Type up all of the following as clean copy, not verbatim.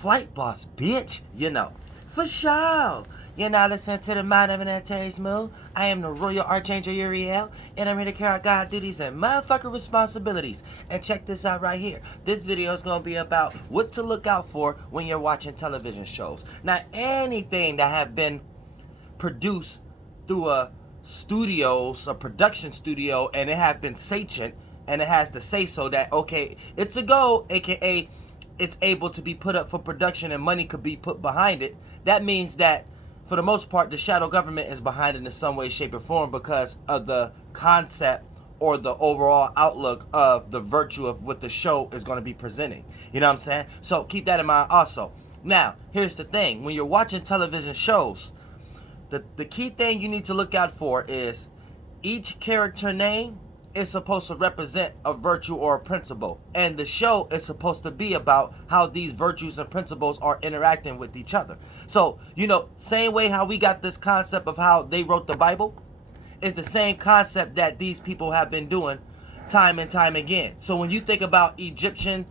Flight boss, bitch. For sure. You're now listening to the Mind of an Antares Moon. I am the Royal Archangel Uriel, and I'm here to carry out God duties and motherfucking responsibilities. And check this out right here. This video is going to be about what to look out for when you're watching television shows. Now, anything that have been produced through a production studio, and it have been sanctioned, and it has to say so that, okay, it's a go, aka it's able to be put up for production and money could be put behind it. That means that for the most part the shadow government is behind it in some way, shape, or form because of the concept or the overall outlook of the virtue of what the show is going to be presenting. You know what I'm saying? So keep that in mind also. Now, here's the thing. When you're watching television shows, the key thing you need to look out for is each character name is supposed to represent a virtue or a principle, and the show is supposed to be about how these virtues and principles are interacting with each other. So, same way how we got this concept of how they wrote the Bible, is the same concept that these people have been doing time and time again. So when you think about Egyptian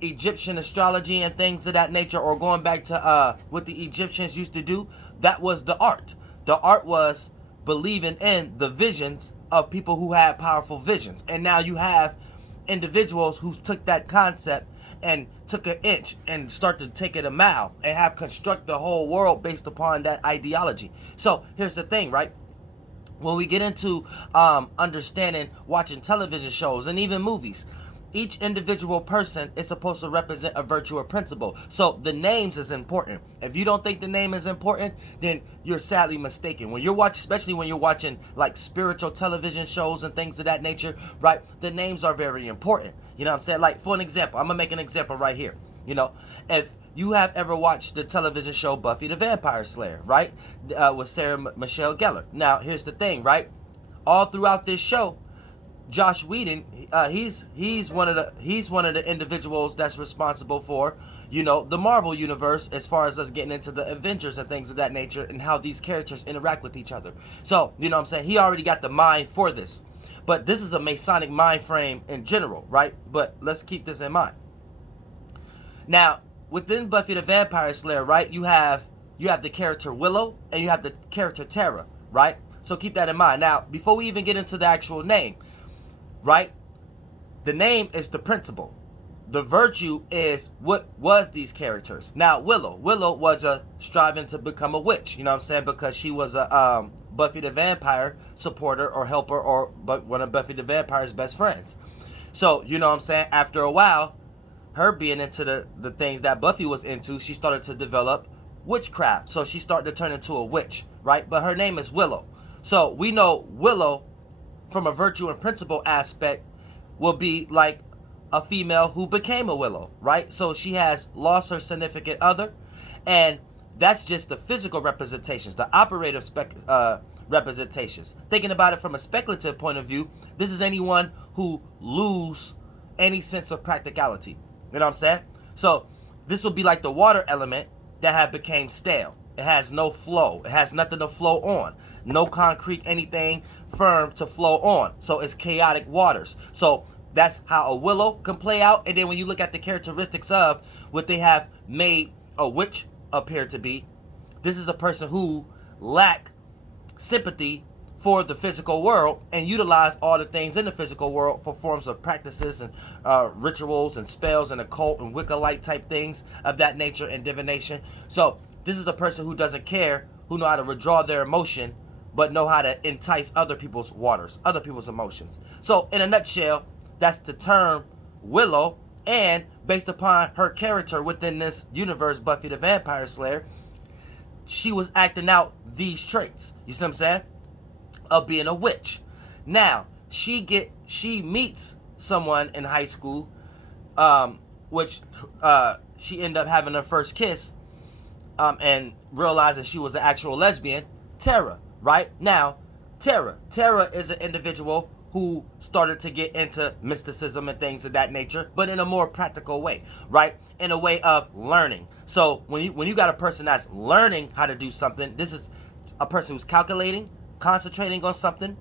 astrology and things of that nature, or going back to what the Egyptians used to do, that was the art. The art was believing in the visions of people who had powerful visions. And now you have individuals who took that concept and took an inch and start to take it a mile and have construct the whole world based upon that ideology. So here's the thing, right? When we get into understanding watching television shows and even movies, each individual person is supposed to represent a virtue or principle. So the names is important. If you don't think the name is important, then you're sadly mistaken. When you're watching, especially when you're watching like spiritual television shows and things of that nature, right? The names are very important. You know what I'm saying? Like, for an example, I'm gonna make an example right here. If you have ever watched the television show Buffy the Vampire Slayer, right? With Sarah Michelle Gellar. Now, here's the thing, right? All throughout this show, Josh Whedon, he's one of the individuals that's responsible for, the Marvel universe, as far as us getting into the Avengers and things of that nature and how these characters interact with each other. So, you know what I'm saying? He already got the mind for this. But this is a Masonic mind frame in general, right? But let's keep this in mind. Now, within Buffy the Vampire Slayer, right, you have the character Willow and you have the character Tara, right? So keep that in mind. Now, before we even get into the actual name, right? The name is the principle. The virtue is what was these characters. Now, Willow was striving to become a witch, you know what I'm saying? Because she was a Buffy the Vampire supporter or helper, or one of Buffy the Vampire's best friends. So, you know what I'm saying? After a while, her being into the things that Buffy was into, she started to develop witchcraft. So she started to turn into a witch, right? But her name is Willow. So we know Willow, from a virtue and principle aspect, will be like a female who became a willow, right? So she has lost her significant other, and that's just the physical representations, the operative representations. Thinking about it from a speculative point of view, this is anyone who lose any sense of practicality. You know what I'm saying? So this will be like the water element that had became stale. It has no flow. It has nothing to flow on. No concrete, anything firm to flow on. So it's chaotic waters. So that's how a willow can play out. And then when you look at the characteristics of what they have made a witch appear to be, this is a person who lack sympathy for the physical world and utilize all the things in the physical world for forms of practices and rituals and spells and occult and Wicca-like type things of that nature and divination. So this is a person who doesn't care, who know how to withdraw their emotion, but know how to entice other people's waters, other people's emotions. So in a nutshell, that's the term Willow, and based upon her character within this universe, Buffy the Vampire Slayer, she was acting out these traits, you see what I'm saying, of being a witch. Now, she meets someone in high school, which she ended up having her first kiss, and realizing she was an actual lesbian, Tara, right? Now, Tara is an individual who started to get into mysticism and things of that nature, but in a more practical way, right? In a way of learning. So when you got a person that's learning how to do something, this is a person who's calculating, concentrating on something,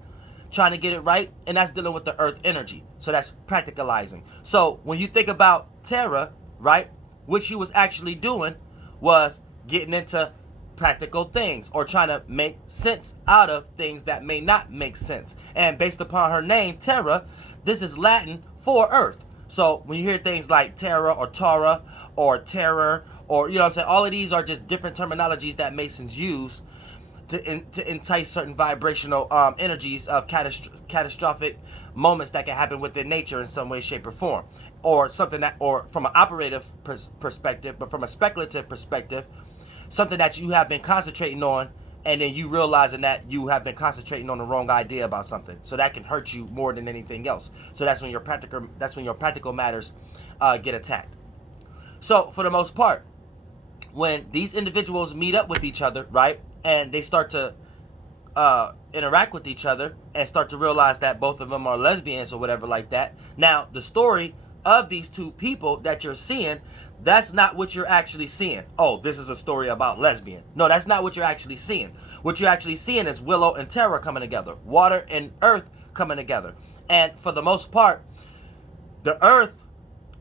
trying to get it right, and that's dealing with the earth energy. So that's practicalizing. So when you think about Tara, right? what she was actually doing was getting into practical things or trying to make sense out of things that may not make sense. And based upon her name, Terra, this is Latin for earth. So when you hear things like Terra or Tara or terror, or you know what I'm saying, all of these are just different terminologies that Masons use to entice certain vibrational energies of catastrophic moments that can happen within nature in some way, shape, or form, or something that, or from an operative perspective, but from a speculative perspective, something that you have been concentrating on, and then you realizing that you have been concentrating on the wrong idea about something, so that can hurt you more than anything else. So that's when your practical matters get attacked. So for the most part, when these individuals meet up with each other, right, and they start to interact with each other and start to realize that both of them are lesbians or whatever like that. Now, the story of these two people that you're seeing, that's not what you're actually seeing. Oh, this is a story about lesbian. No, that's not what you're actually seeing. What you're actually seeing is Willow and Terra coming together, water and earth coming together. And for the most part, the earth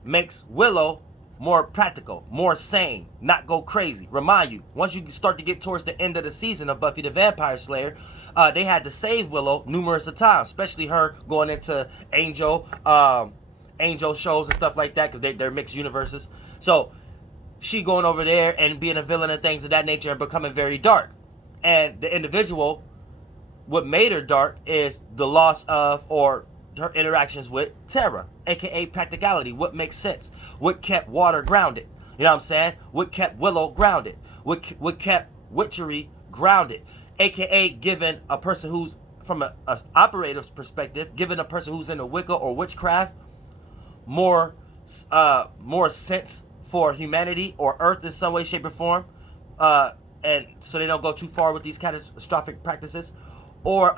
makes Willow more practical, more sane, not go crazy. Remind you, once you start to get towards the end of the season of Buffy the Vampire Slayer, they had to save Willow numerous of times, especially her going into angel shows and stuff like that, because they're mixed universes. So she going over there and being a villain and things of that nature and becoming very dark. And the individual, what made her dark is the loss of, or her interactions with Terra, aka practicality. What makes sense? What kept water grounded? You know what I'm saying? What kept Willow grounded? What kept witchery grounded? Aka giving a person who's from a operative's perspective, giving a person who's into Wicca or witchcraft more sense for humanity or Earth in some way, shape, or form, and so they don't go too far with these catastrophic practices, or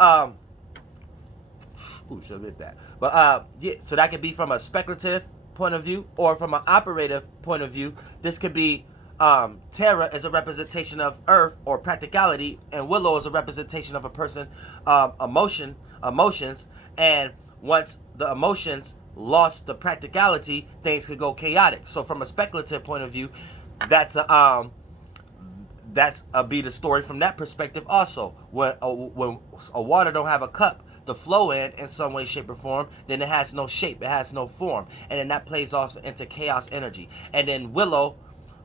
should have did that. But yeah, so that could be from a speculative point of view or from an operative point of view. This could be Terra as a representation of Earth or practicality, and Willow as a representation of a person emotions. And once the emotions lost the practicality, things could go chaotic. So from a speculative point of view, that's be the story from that perspective also. When a water don't have a cup to flow in some way, shape, or form, then it has no shape, it has no form, and then that plays off into chaos energy. And then Willow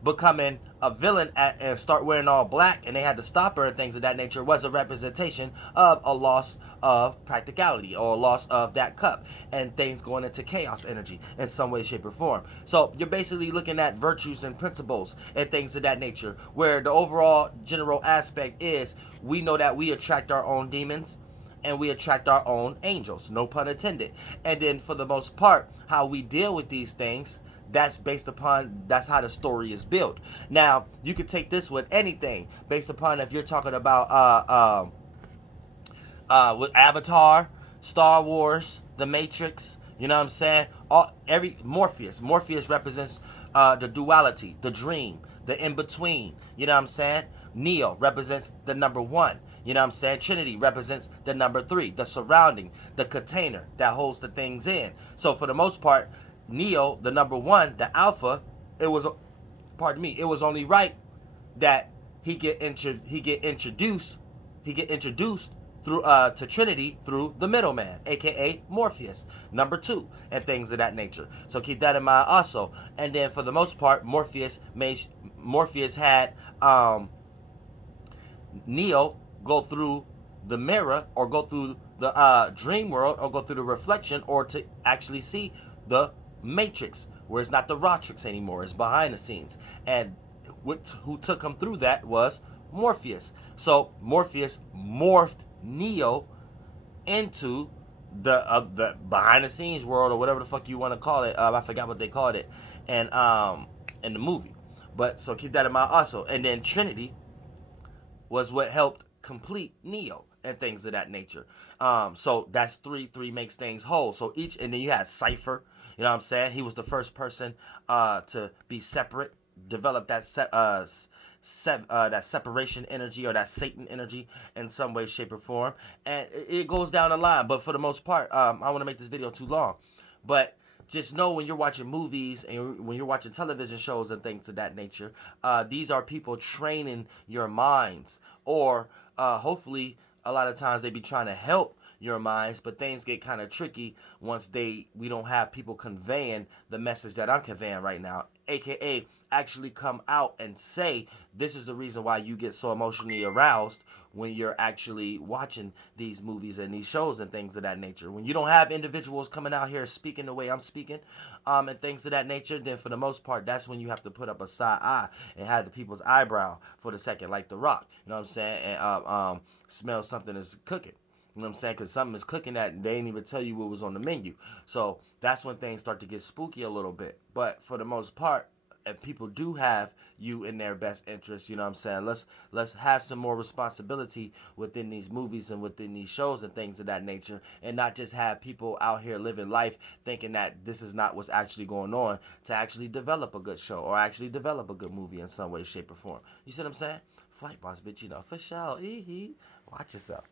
becoming a villain and start wearing all black, and they had to stop her and things of that nature, was a representation of a loss of practicality or a loss of that cup, and things going into chaos energy in some way, shape, or form. So you're basically looking at virtues and principles and things of that nature, where the overall general aspect is we know that we attract our own demons and we attract our own angels, no pun intended. And then for the most part, how we deal with these things, that's how the story is built. Now, you could take this with anything, based upon if you're talking about with Avatar, Star Wars, The Matrix, you know what I'm saying? Every Morpheus represents the duality, the dream, the in-between, you know what I'm saying? Neo represents the number one. You know what I'm saying? Trinity represents the number 3, the surrounding, the container that holds the things in. So for the most part, Neo, the number 1, the alpha, it was only right that he get introduced through to Trinity through the middleman, aka Morpheus, number 2, and things of that nature. So keep that in mind also. And then for the most part, Morpheus had Neo go through the mirror, or go through the dream world, or go through the reflection, or to actually see the Matrix, where it's not the Rotrix anymore, it's behind the scenes. And who took him through that was Morpheus. So Morpheus morphed Neo into the behind the scenes world, or whatever the fuck you want to call it. I forgot what they called it, and in the movie. But so keep that in mind also. And then Trinity was what helped complete Neo and things of that nature. So that's three makes things whole. So and then you had Cypher. You know what I'm saying? He was the first person to be separate, develop that that separation energy, or that Satan energy in some way, shape, or form. And it goes down the line. But for the most part, I don't want to make this video too long. But just know when you're watching movies and when you're watching television shows and things of that nature, these are people training your minds, or hopefully a lot of times they be trying to help your minds, but things get kind of tricky once we don't have people conveying the message that I'm conveying right now, aka actually come out and say this is the reason why you get so emotionally aroused when you're actually watching these movies and these shows and things of that nature. When you don't have individuals coming out here speaking the way I'm speaking, and things of that nature, then for the most part, that's when you have to put up a side eye and have the people's eyebrow for the second, like The Rock. You know what I'm saying? And smell something is cooking. You know what I'm saying? Because something is cooking that they didn't even tell you what was on the menu. So that's when things start to get spooky a little bit. But for the most part, if people do have you in their best interest, you know what I'm saying? Let's have some more responsibility within these movies and within these shows and things of that nature, and not just have people out here living life thinking that this is not what's actually going on, to actually develop a good show or actually develop a good movie in some way, shape, or form. You see what I'm saying? Flight boss, bitch, you know, for sure. Watch yourself.